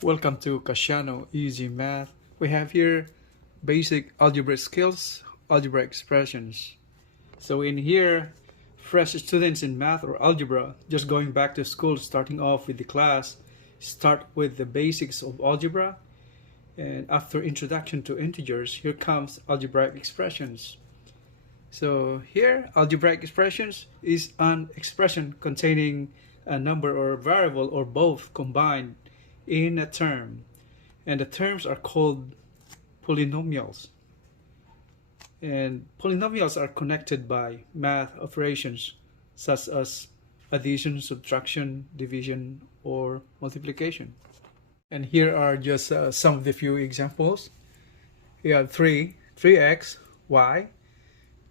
Welcome to Kasyanno EZMath. We have here basic algebra skills, algebraic expressions. So in here, fresh students in math or algebra, just going back to school, starting off with the class, start with the basics of algebra. And after introduction to integers, here comes algebraic expressions. So here, algebraic expressions is an expression containing a number or variable or both combined in a term, and the terms are called polynomials. And polynomials are connected by math operations such as addition, subtraction, division, or multiplication. And here are just some of the few examples. We have 3x, y,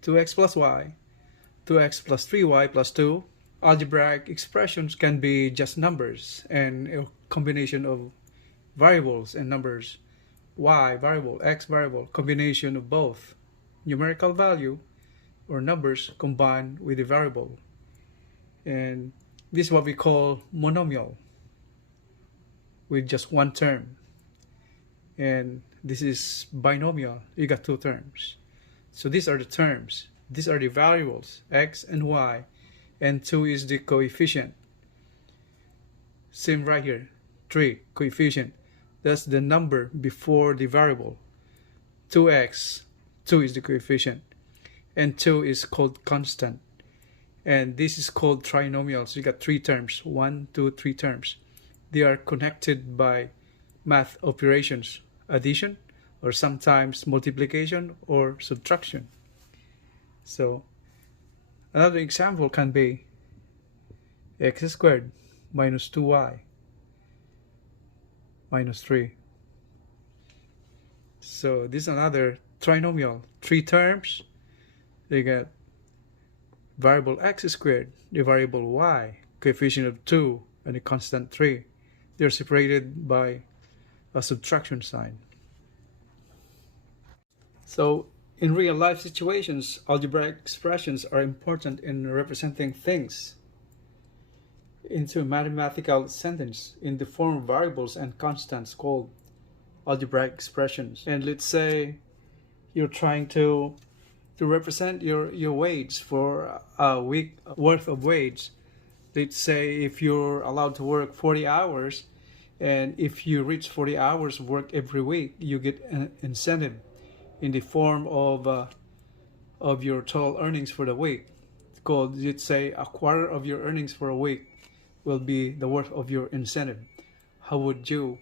2x plus y, 2x plus 3y plus 2. Algebraic expressions can be just numbers and a combination of variables and numbers. Y variable, x variable, combination of both. Numerical value or numbers combined with a variable. And this is what we call monomial with just one term. And this is binomial. You got two terms. So these are the terms. These are the variables, x and y. And 2 is the coefficient. Same right here, 3, coefficient. That's the number before the variable. 2x, 2 is the coefficient. And 2 is called constant. And this is called trinomials. You got three terms, 1, 2, 3 terms. They are connected by math operations, addition, or sometimes multiplication or subtraction. So another example can be x squared minus 2y minus 3. So this is another trinomial, three terms. You get variable x squared, the variable y, coefficient of 2, and a constant 3. They're separated by a subtraction sign. So in real life situations, algebraic expressions are important in representing things into a mathematical sentence in the form of variables and constants called algebraic expressions. And let's say you're trying to represent your wage for a week worth of wage. Let's say if you're allowed to work 40 hours, and if you reach 40 hours of work every week, you get an incentive in the form of your total earnings for the week. It's called, let's say, a quarter of your earnings for a week will be the worth of your incentive. How would you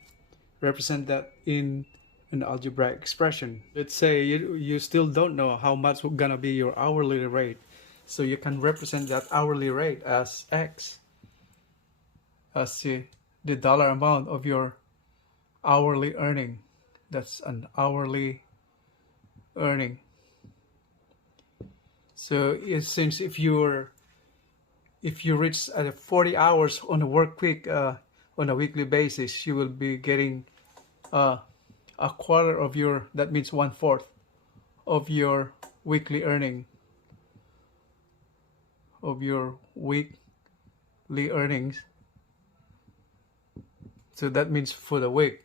represent that in an algebraic expression? Let's say you still don't know how much gonna be your hourly rate, so you can represent that hourly rate as x, as the dollar amount of your hourly earning. That's an hourly earning. So since if you reach 40 hours on a work week on a weekly basis, you will be getting a quarter of your, that means 1/4 of your weekly earning, of your weekly earnings. So that means for the week.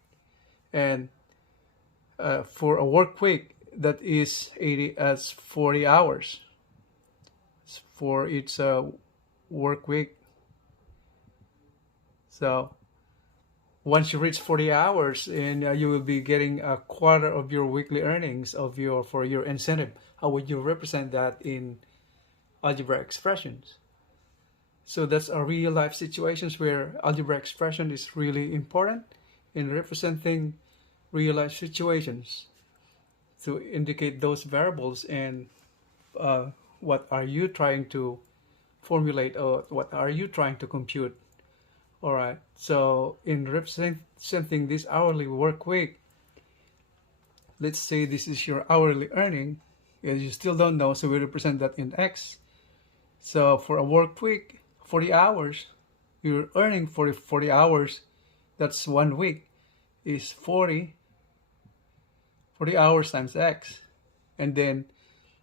And for a work week, that is 40 hours for its work week. So once you reach 40 hours, and you will be getting a quarter of your weekly earnings for your incentive. How would you represent that in algebraic expressions? So that's our real life situations where algebraic expression is really important in representing real life situations to indicate those variables and what are you trying to formulate or what are you trying to compute. All right, so in representing this hourly work week, let's say this is your hourly earning, and you still don't know, so we represent that in x. So for a work week, 40 hours, you're earning for 40 hours, that's 1 week, is 40 hours times x. And then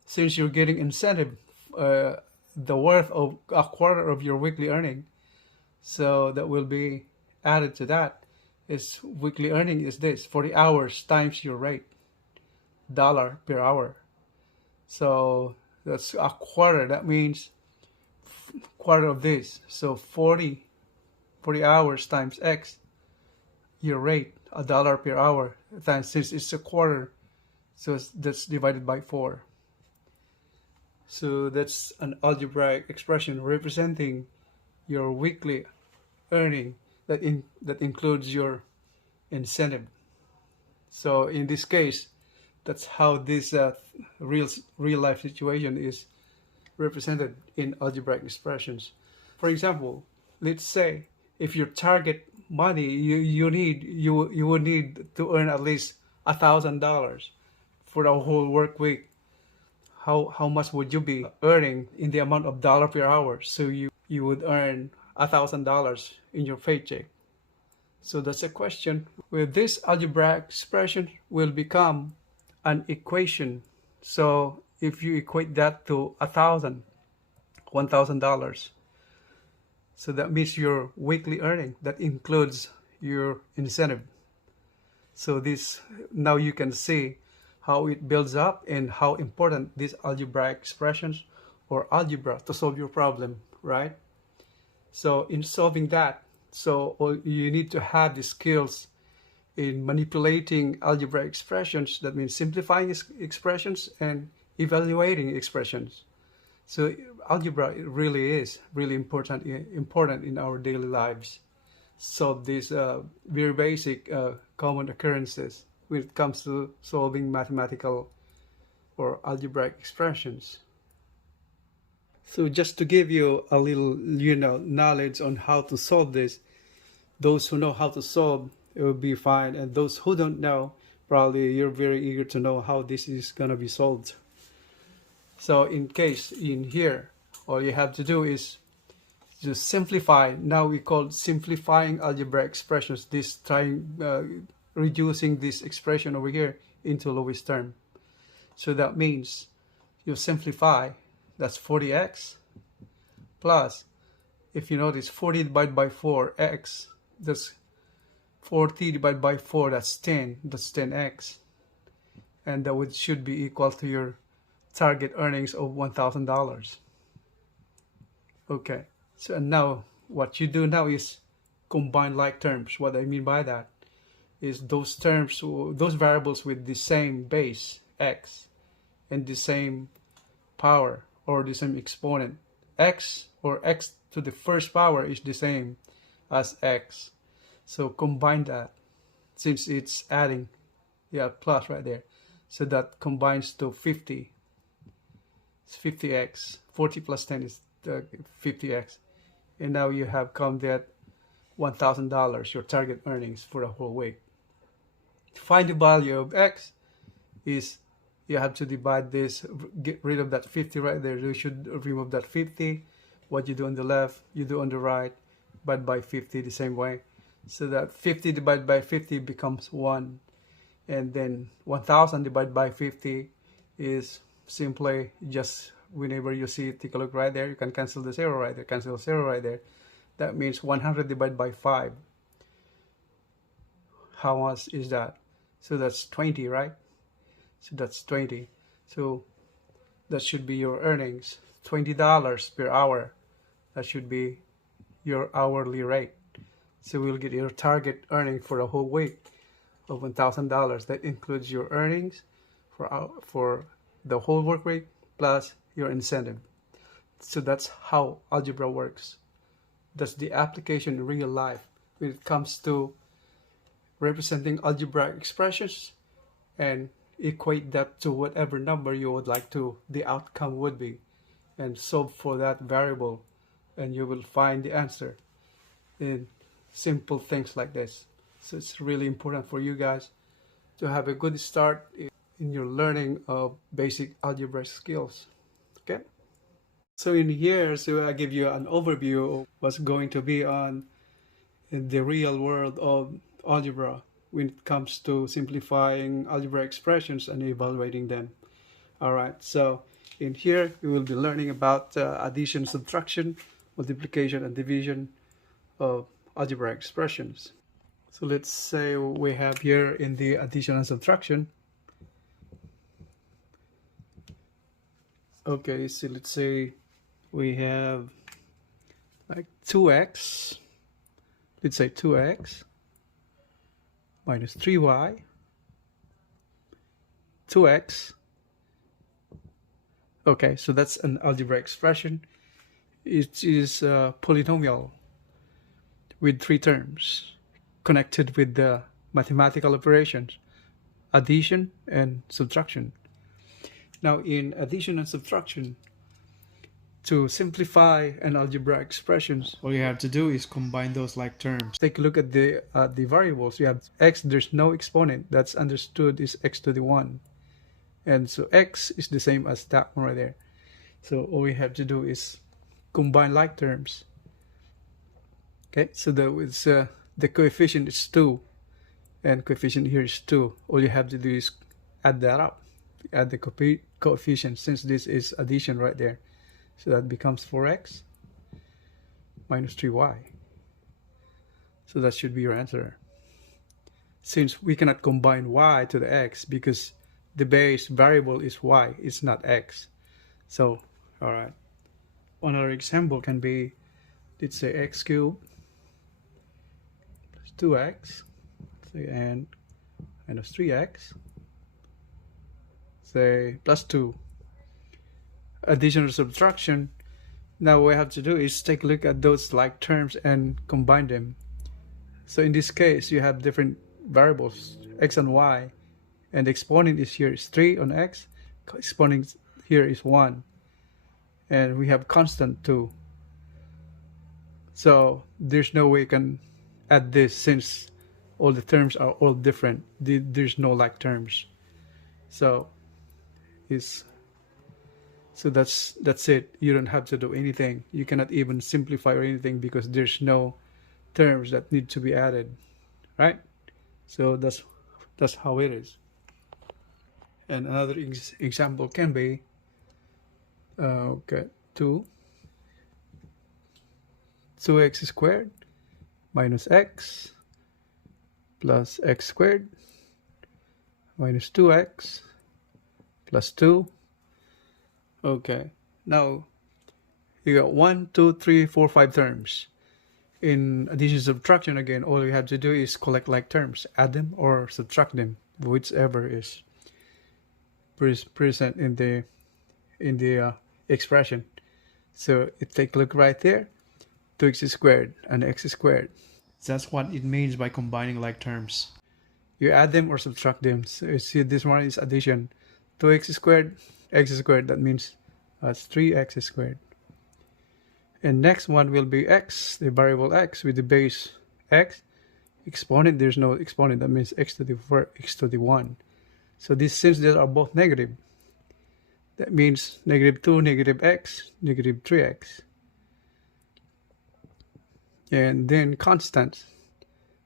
since you're getting incentive, the worth of a quarter of your weekly earning, so that will be added to that, Its weekly earning is this: 40 hours times your rate, dollar per hour. So that's a quarter. That means quarter of this. So 40 hours times X, your rate, a dollar per hour, times, since it's a quarter, so that's divided by 4. So that's an algebraic expression representing your weekly earning that includes your incentive. So in this case, that's how this real life situation is represented in algebraic expressions. For example, let's say if your target money you would need to earn at least $1,000 for the whole work week. How much would you be earning in the amount of dollar per hour? So you would earn $1,000 in your paycheck. So that's a question. With this algebraic expression will become an equation. So if you equate that to $1,000, so that means your weekly earning that includes your incentive. So this, now you can see how it builds up and how important these algebraic expressions or algebra to solve your problem, right? So in solving that, so you need to have the skills in manipulating algebraic expressions. That means simplifying expressions and evaluating expressions. So algebra really is really important in our daily lives. So these very basic common occurrences when it comes to solving mathematical or algebraic expressions. So just to give you a little, knowledge on how to solve this, those who know how to solve, it will be fine. And those who don't know, probably you're very eager to know how this is going to be solved. So in here, all you have to do is just simplify. Now we call simplifying algebraic expressions, this reducing this expression over here into lowest term. So that means you simplify, that's 40x plus, if you notice, 40 divided by 4x, that's 40 divided by 4, that's 10, that's 10x. And that should be equal to your target earnings of $1,000. Okay, so now what you do now is combine like terms. What I mean by that is those terms, those variables with the same base, x, and the same power or the same exponent. X or x to the first power is the same as x. So combine that, since it's adding, plus right there. So that combines to 50. It's 50x. 40 plus 10 is 50x. And now you have come that $1,000, your target earnings for the whole week. To find the value of x is you have to divide this, get rid of that 50 right there. You should remove that 50. What you do on the left, you do on the right, divide by 50 the same way. So that 50 divided by 50 becomes 1. And then 1,000 divided by 50 is simply just whenever you see it, take a look right there. You can cancel the 0 right there, cancel the 0 right there. That means 100 divided by 5. How much is that? So that's 20, right? So that's 20. So that should be your earnings, $20 per hour. That should be your hourly rate. So we'll get your target earning for the whole week of $1,000. That includes your earnings for the whole work week plus your incentive. So that's how algebra works. That's the application in real life when it comes to representing algebraic expressions and equate that to whatever number you would like to, the outcome would be, and solve for that variable, and you will find the answer in simple things like this. So it's really important for you guys to have a good start in your learning of basic algebra skills. Okay? So in here, so I give you an overview of what's going to be on in the real world of algebra when it comes to simplifying algebra expressions and evaluating them. All right, so in here we will be learning about addition, subtraction, multiplication, and division of algebra expressions. So let's say we have here in the addition and subtraction. Okay, so let's say we have like 2x. Let's say 2x minus 3y, 2x. Okay, so that's an algebraic expression. It is a polynomial with 3 terms connected with the mathematical operations, addition and subtraction. Now in addition and subtraction, to simplify an algebraic expressions, all you have to do is combine those like terms. Take a look at the variables. You have x, there's no exponent. That's understood is x to the 1. And so x is the same as that one right there. So all we have to do is combine like terms. Okay, so the coefficient is 2 and coefficient here is 2. All you have to do is add that up. Add the coefficient, since this is addition right there. So that becomes 4x minus 3y. So that should be your answer. Since we cannot combine y to the x because the base variable is y, it's not x. So, alright. Another example can be, let's say x cubed plus 2x and minus 3x, say plus 2. Addition or subtraction. Now what we have to do is take a look at those like terms and combine them. So in this case you have different variables, x and y, and the exponent is here is 3 on x, exponent here is 1, and we have constant 2. So there's no way you can add this since all the terms are all different. There's no like terms. So that's it. You don't have to do anything. You cannot even simplify or anything because there's no terms that need to be added, right? So that's how it is. And another example can be okay, 2x squared minus x plus x squared minus 2x plus 2. Okay, now you got 1, 2, 3, 4, 5 terms. In addition subtraction, again, all you have to do is collect like terms, add them or subtract them, whichever is present in the expression. So take a look right there, 2x squared and x squared. That's what it means by combining like terms. You add them or subtract them. So you see this one is addition, 2x squared, x squared, that means that's 3x squared. And next one will be x, the variable x with the base x. Exponent, there's no exponent, that means x to the 4, x to the 1. So this, since they are both negative, that means negative 2, negative x, negative 3x. And then constant,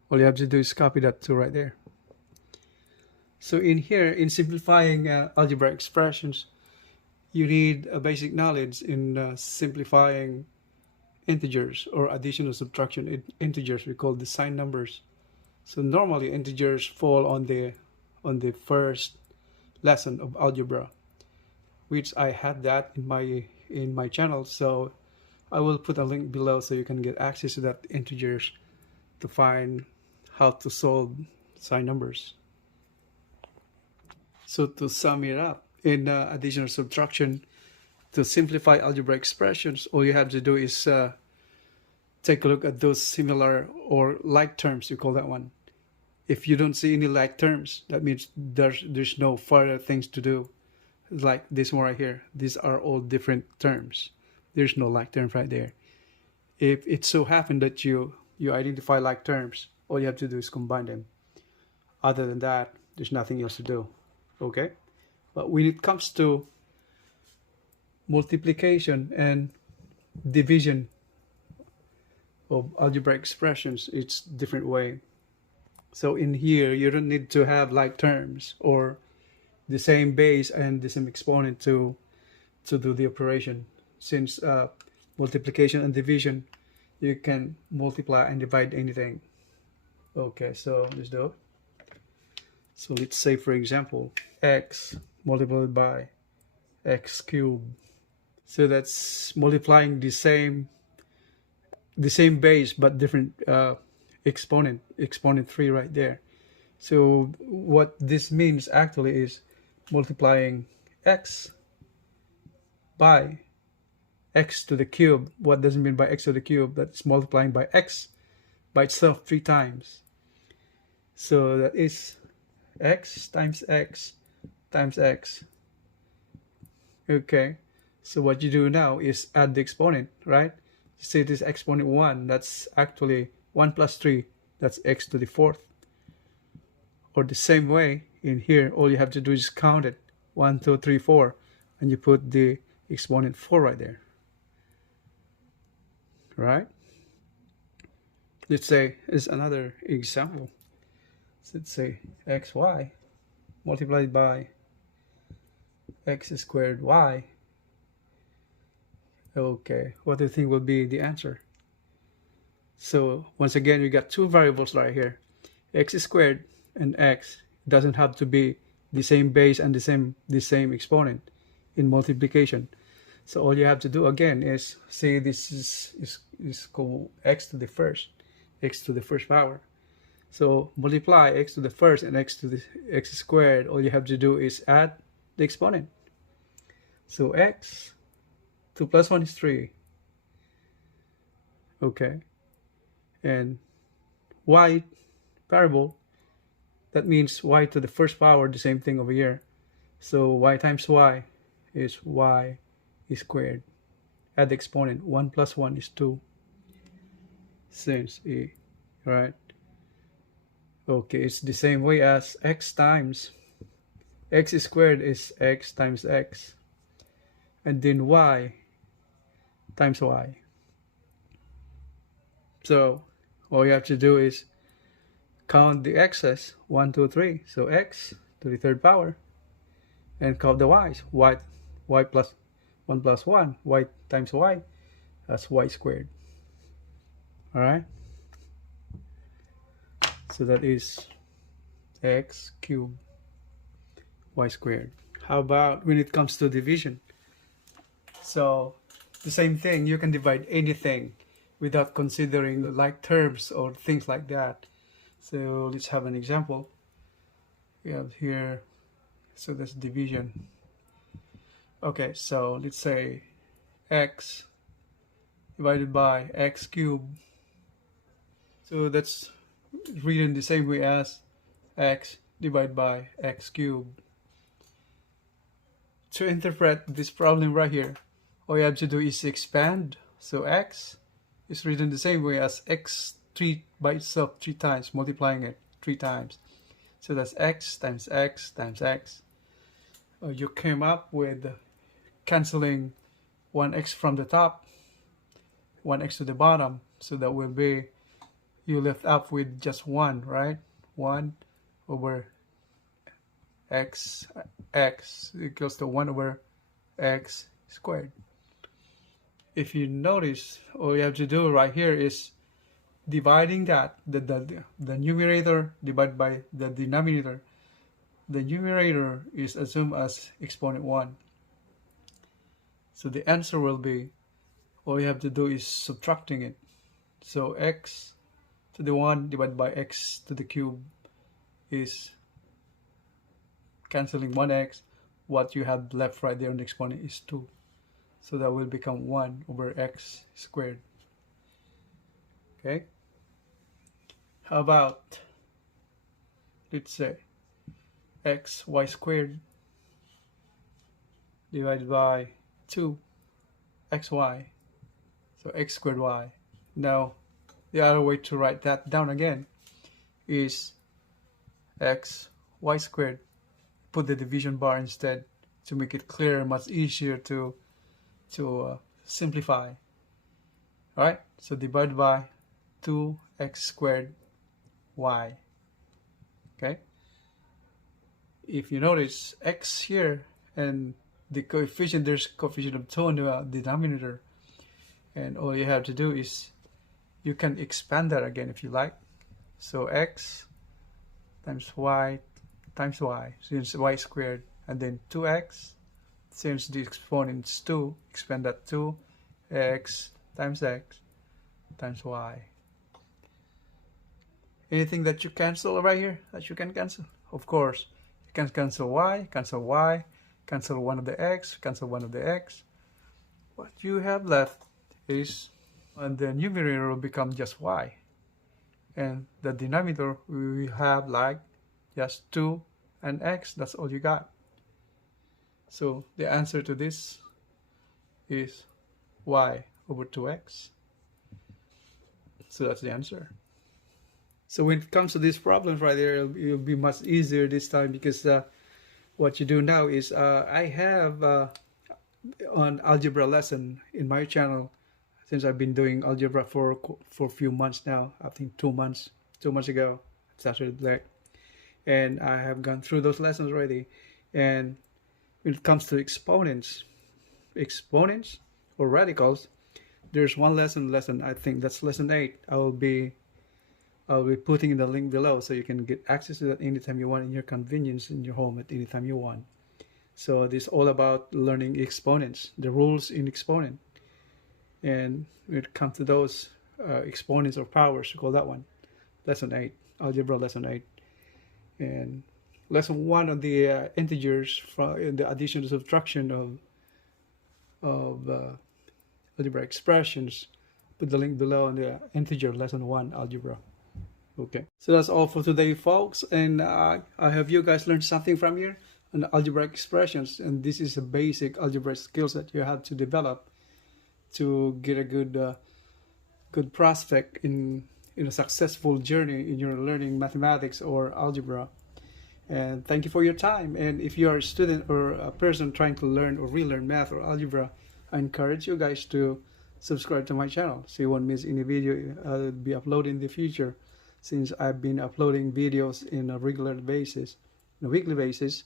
all you have to do is copy that 2 right there. So in here, in simplifying algebraic expressions, you need a basic knowledge in simplifying integers or addition or subtraction integers. We call the sign numbers. So normally integers fall on the first lesson of algebra, which I had that in my channel. So I will put a link below so you can get access to that integers to find how to solve sign numbers. So to sum it up, in addition or subtraction, to simplify algebraic expressions, all you have to do is take a look at those similar or like terms, you call that one. If you don't see any like terms, that means there's no further things to do. Like this one right here, these are all different terms. There's no like terms right there. If it so happened that you identify like terms, all you have to do is combine them. Other than that, there's nothing else to do. Okay? But when it comes to multiplication and division of algebraic expressions, it's different way. So in here, you don't need to have like terms or the same base and the same exponent to do the operation. Since multiplication and division, you can multiply and divide anything. Okay, so let's do it. So let's say, for example, x multiplied by x cubed. So that's multiplying the same base but different exponent 3 right there. So what this means actually is multiplying x by x to the cube. What does it mean by x to the cube? That's multiplying by x by itself 3 times. So that is x times x times x. Okay, so what you do now is add the exponent, right? Say this exponent 1, that's actually 1 plus 3, that's x to the 4th. Or the same way, in here, all you have to do is count it, 1, 2, 3, 4, and you put the exponent 4 right there. Right? Let's say, is another example. So let's say xy multiplied by x squared y. Okay, what do you think will be the answer? So once again, we got two variables right here, x squared and x. It doesn't have to be the same base and the same exponent in multiplication. So all you have to do again is say this is called x to the first power. So multiply x to the first and x to the x squared. All you have to do is add the exponent. So x, 2 plus 1 is 3. Okay. And y variable, that means y to the first power, the same thing over here. So y times y is y squared. Add the exponent. 1 plus 1 is 2. Since e, right? Okay, it's the same way as x times x squared is x times x. And then y times y. So all you have to do is count the x's, 1, 2, 3. So x to the third power. And count the y's. Y plus 1 plus 1. Y times y. That's y squared. Alright? So that is x cubed y squared. How about when it comes to division? So the same thing, you can divide anything without considering like terms or things like that. So let's have an example. We have here, so that's division. Okay, so let's say x divided by x cubed. So that's written the same way as x divided by x cubed. To interpret this problem right here, all you have to do is expand. So x is written the same way as x 3 by itself 3 times, multiplying it 3 times. So that's x times x times x. You came up with canceling 1x from the top, 1x to the bottom. So that will be, you left up with just 1, right? 1 over x equals to 1 over x squared. If you notice, all you have to do right here is dividing that, the numerator divided by the denominator. The numerator is assumed as exponent 1. So the answer will be, all you have to do is subtracting it. So x to the 1 divided by x to the cube is canceling 1x. What you have left right there on the exponent is 2. So that will become 1 over x squared. Okay? How about, let's say, xy squared divided by 2 xy. So x squared y. Now, the other way to write that down again is x y squared. Put the division bar instead to make it clearer, much easier to simplify. Alright, so divided by 2x squared y. Okay? If you notice x here and the coefficient, there's coefficient of 2 in the denominator. And all you have to do is, you can expand that again if you like. So x times y times y, since y squared, and then 2x, since the exponent is 2, expand that 2, x times y. Anything that you cancel right here that you can cancel? Of course, you can cancel y, cancel one of the x, cancel one of the x. What you have left is, and the numerator will become just y. And the denominator we have like just 2 and x, that's all you got. So the answer to this is y over 2x. So that's the answer. So when it comes to these problems right there, it'll be much easier this time, because what you do now is I have an algebra lesson in my channel, since I've been doing algebra for a few months now. I think 2 months ago I started that, and I have gone through those lessons already. And when it comes to exponents or radicals, there's one lesson, I think that's lesson 8. I'll be putting in the link below, so you can get access to that anytime you want, in your convenience, in your home, at any time you want. So this is all about learning exponents, the rules in exponent. And when it comes to those exponents or powers, we call that one lesson 8, algebra lesson 8. And lesson 1 on the integers, from the addition and subtraction of algebraic expressions. Put the link below on the integer lesson 1 algebra. Okay, so that's all for today, folks, and I hope you guys learned something from here on algebraic expressions. And this is a basic algebra skills that you have to develop to get a good prospect in a successful journey in your learning mathematics or algebra. And thank you for your time. And if you are a student or a person trying to learn or relearn math or algebra, I encourage you guys to subscribe to my channel so you won't miss any video I'll be uploading in the future, since I've been uploading videos in a regular basis, on a weekly basis,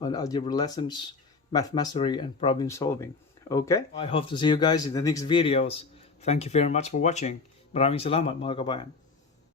on algebra lessons, math mastery, and problem solving. Okay? I hope to see you guys in the next videos. Thank you very much for watching. Maraming salamat, mga kabayan.